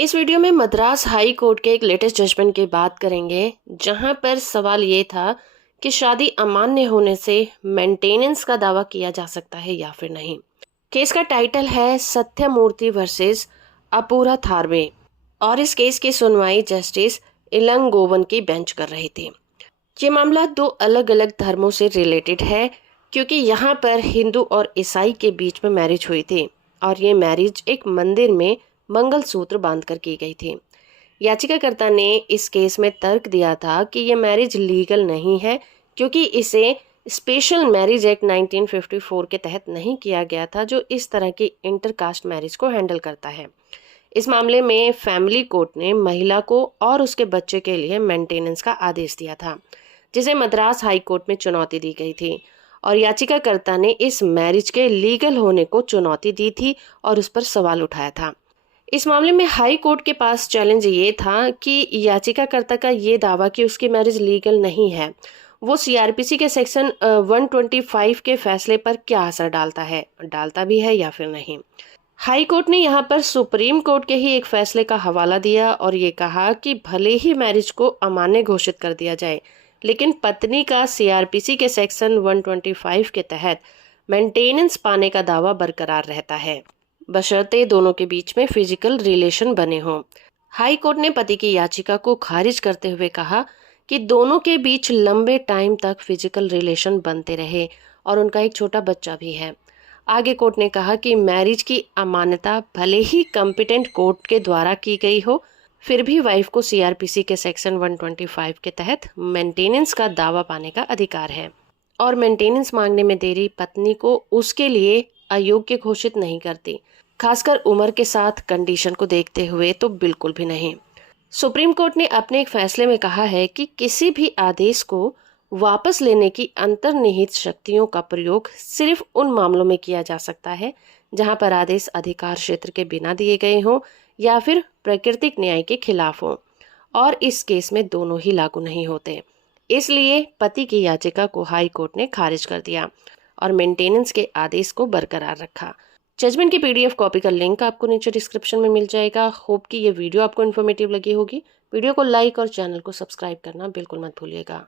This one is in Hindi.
इस वीडियो में मद्रास हाई कोर्ट के एक लेटेस्ट जजमेंट की बात करेंगे, जहां पर सवाल ये था कि शादी अमान्य होने से मेंटेनेंस का दावा किया जा सकता है या फिर नहीं। केस का टाइटल है सत्यमूर्ति वर्सेस अपूरा थारवे और इस केस की सुनवाई जस्टिस इलंगोवन की बेंच कर रही थी। ये मामला दो अलग अलग धर्मों से रिलेटेड है, क्योंकि यहाँ पर हिंदू और ईसाई के बीच में मैरिज हुई थी और ये मैरिज एक मंदिर में मंगलसूत्र बांधकर की गई थी। याचिकाकर्ता ने इस केस में तर्क दिया था कि ये मैरिज लीगल नहीं है, क्योंकि इसे स्पेशल मैरिज एक्ट 1954 के तहत नहीं किया गया था, जो इस तरह की इंटरकास्ट मैरिज को हैंडल करता है। इस मामले में फैमिली कोर्ट ने महिला को और उसके बच्चे के लिए मेंटेनेंस का आदेश दिया था, जिसे मद्रास हाई कोर्ट में चुनौती दी गई थी और याचिकाकर्ता ने इस मैरिज के लीगल होने को चुनौती दी थी और उस पर सवाल उठाया था। इस मामले में हाई कोर्ट के पास चैलेंज ये था कि याचिकाकर्ता का ये दावा कि उसकी मैरिज लीगल नहीं है, वो सीआरपीसी के सेक्शन 125 के फैसले पर क्या असर डालता भी है या फिर नहीं। हाई कोर्ट ने यहाँ पर सुप्रीम कोर्ट के ही एक फैसले का हवाला दिया और ये कहा कि भले ही मैरिज को अमान्य घोषित कर दिया जाए, लेकिन पत्नी का सीआरपीसी के सेक्शन 125 के तहत मेंटेनेंस पाने का दावा बरकरार रहता है, बशर्ते दोनों के बीच में फिजिकल रिलेशन बने हों। हाई कोर्ट ने पति की याचिका को खारिज करते हुए कहा कि दोनों के बीच लंबे टाइम तक फिजिकल रिलेशन बनते रहे और उनका एक छोटा बच्चा भी है। आगे कोर्ट ने कहा कि मैरिज की अमान्यता भले ही कॉम्पिटेंट कोर्ट के द्वारा की गई हो, फिर भी वाइफ को सीआरपीसी के सेक्शन 125 के तहत मेंटेनेंस का दावा पाने का अधिकार है और मेंटेनेंस मांगने में देरी पत्नी को उसके लिए अयोग्य घोषित नहीं करती, खासकर उम्र के साथ कंडीशन को देखते हुए तो बिल्कुल भी नहीं। सुप्रीम कोर्ट ने अपने एक फैसले में कहा है कि किसी भी आदेश को वापस लेने की अंतर्निहित शक्तियों का प्रयोग सिर्फ उन मामलों में किया जा सकता है जहां पर आदेश अधिकार क्षेत्र के बिना दिए गए हों या फिर प्राकृतिक न्याय के खिलाफ हों, और इस केस में दोनों ही लागू नहीं होते। इसलिए पति की याचिका को हाई कोर्ट ने खारिज कर दिया और मेंटेनेंस के आदेश को बरकरार रखा। जजमेंट की पीडीएफ कॉपी का लिंक आपको नीचे डिस्क्रिप्शन में मिल जाएगा। होप कि ये वीडियो आपको इन्फॉर्मेटिव लगी होगी। वीडियो को लाइक और चैनल को सब्सक्राइब करना बिल्कुल मत भूलिएगा।